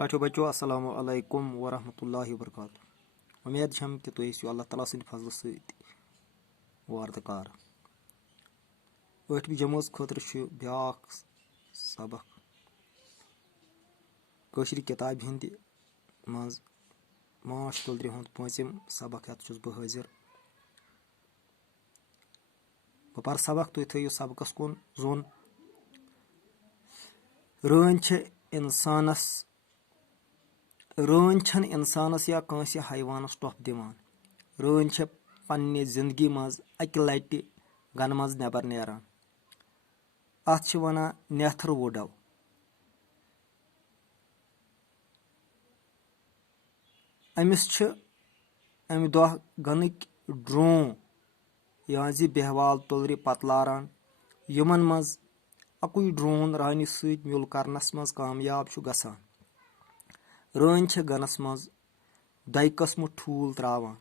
टाठो बच्चों अस्सलाम वालेकुम वरहमतुल्लाहि वबरकातुहू। उम्मीद छम कि तुम ٲسِو अल्लाह ताला सٕنٛدِ फजलہٕ सۭتۍ वाردٕکار। ٲٹھمہِ جمٲژ خٲطرٕ چھُ بیٛاکھ سبق کٲشِرِ کِتابہِ ہِنٛدِ منٛز ماچھ تُلرِ ہُنٛد پوٗنٛژِم سبق ہٮ۪تھ چھُس بہٕ حٲضِر۔ بہٕ پرٕ سبق تُہۍ تھٲیِو سبقس کُن زوٚن۔ رٲنۍ چھنہٕ اِنسانس یا کٲنٛسہِ حیوانس ٹۄپھ دِوان۔ رٲنۍ چھےٚ پننہِ زندگی منٛز اکہِ لٹہِ گنہٕ منٛز نٮ۪بر نیران۔ اتھ چھِ ونان نیتھر وُڈو۔ أمِس چھِ امہِ دۄہ گنٕکۍ ڈرون یا زِ بیہوال تُلرِ پتلاران، یِمن منٛز اکُے ڈرون رانہِ سۭتۍ میُل کرنس منٛز کامیاب چھُ گژھان۔ رٲنۍ چھِ گنس منٛز دۄیہِ قٕسمہٕ ٹھوٗل تراوان: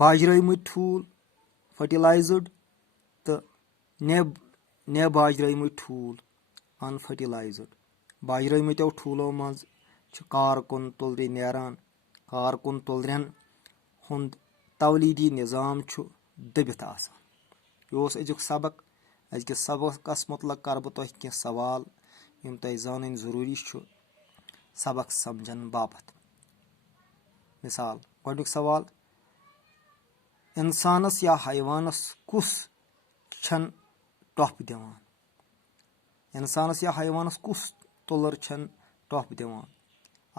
باجرٲومٕتۍ ٹھوٗل فرٹیلایزٕڈ تہٕ باجرٲومٕتۍ ٹھوٗل ان فرٹیلایزٕڈ۔ باجرٲومٕتیو ٹھوٗلو منٛز چھُ کارکُن تُلرِ نیران۔ کارکُن تُلرٮ۪ن ہُنٛد تولیٖدی نظام چھُ دٔبِتھ آسان۔ یہِ اوس أزیُک سبق۔ أزکِس سبقس مُتعلق کرٕ بہٕ تۄہہِ کینٛہہ سوال یِم تۄہہِ زانٕنۍ ضروٗری چھُ سبق سمجھن باپتھ۔ مثال: گۄڈنیُک سوال: انسانس یا حیوانس کُس چھنہٕ ٹۄپھ دِوان؟ انسانس یا حیوانس کُس تُلر چھنہٕ ٹۄپھ دِوان؟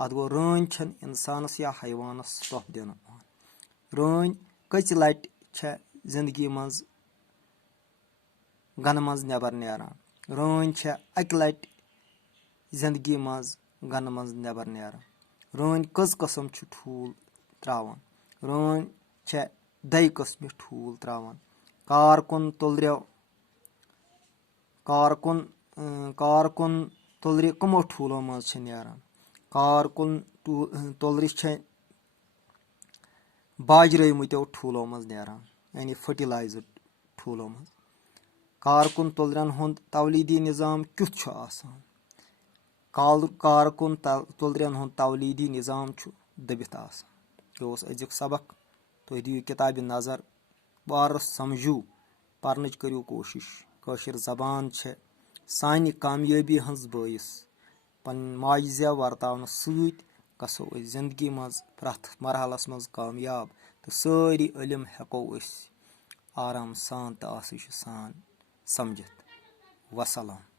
اتھ گوٚو رٲنۍ چھنہٕ انسانس یا حیوانس ٹۄپھ دِوان۔ رٲنۍ کٔژِ لٹہِ چھےٚ زندگی منٛز گنہٕ منٛز نٮ۪بر نیران؟ رٲنۍ چھےٚ اکہِ لٹہِ زندگی منٛز گنہٕ منٛز نٮ۪بر نیران۔ رٲنۍ کٔژ قٕسم چھِ ٹھوٗل تراوان؟ رٲنۍ چھےٚ دۄیہِ قٕسمہِ ٹھوٗل تراوان۔ کارکُن تُلرِ کٕمو ٹھوٗلو منٛز چھِ نیران؟ کارکُن تُلرِ چھےٚ باجرٲومٕتیو ٹھوٗلو منٛز نیران، یعنی فرٹیلایزٕڈ ٹھوٗلو منٛز۔ کارکُن تُلرٮ۪ن ہُنٛد تولیٖدی نظام کیُتھ چھُ آسان؟ کارکُن تُلرٮ۪ن ہُنٛد تولیٖدی نظام چھُ دٔبِتھ آسان۔ یہِ اوس أزیُک سبق۔ تُہۍ دِیِو کِتابہِ نظر، وارٕ سمجھِو، پرنٕچ کٔرِو کوٗشش۔ کٲشِر زبان چھےٚ سانہِ کامیٲبی ہٕنٛز بٲعث۔ پنٕنۍ ماجہِ زیو ورتاونہٕ سۭتۍ گژھو أسۍ زندگی منٛز پرٛٮ۪تھ مرحلس منٛز کامیاب تہٕ سٲری علم ہٮ۪کو أسۍ آرام سان تہٕ آسٲیشہِ سان سمجھِتھ۔ وسلام۔